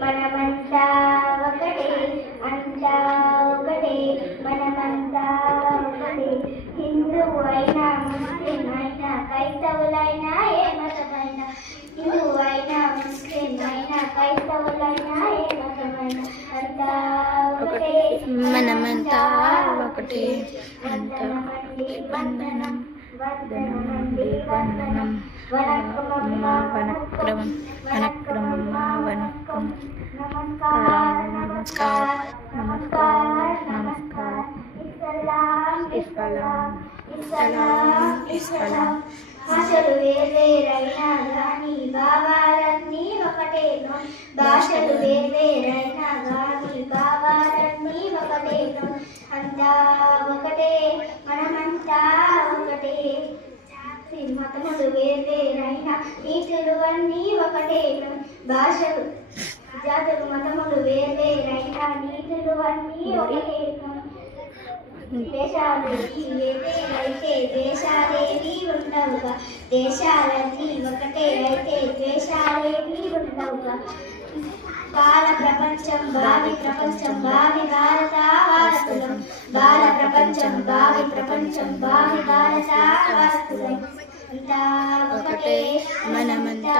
మనమంతా ఒకటే, అంతా ఒకటే, మనమంతా ఒకటే. హిందువు అయినా ముస్లిం అయినా క్రైస్తవులైనా ఏ మతమైనా, హిందువు అయినా ముస్లిం అయినా క్రైస్తవులైనా ఏ మతమైనా, అంతా ఒకటే, మనమంతా ఒకటే. అంతమంది వందనం, వందనమండి వందనం. వనక్రమమ్మ వనక్రమం, వనక్రమమ్మ వనక్కం. నమస్కారం నమస్కారం నమస్కారం నమస్కారం. ఇస్లాం ఇస్లాం ఇస్లాం ఇస్లాం. భాషలు వేరేరైనా గాని భావాలన్నీ ఒకటేను, భాషలు వేరేరైనా గాని భావాలన్నీ ఒకటేను, అంతా ఒకటే, మనమంతా ఒకటే. మతములు వేరేరైనా నీతులు అన్నీ ఒకటేను, భాషలు జాతులు మతములు వేరేరైనా నీతులు అన్నీ ఒకటేను. దేశాలేవి అయితే దేశాలేవి ఉండవుగా, దేశాలన్నీ ఒకటే అయితే ద్వేషాలేవి ఉండవుగా. బాల ప్రపంచం భావి ప్రపంచం భావి భారత వారసులం, బాల ప్రపంచం భావి ప్రపంచం భావి భారత వారసులం, అంతా ఒకటే, మనమంతా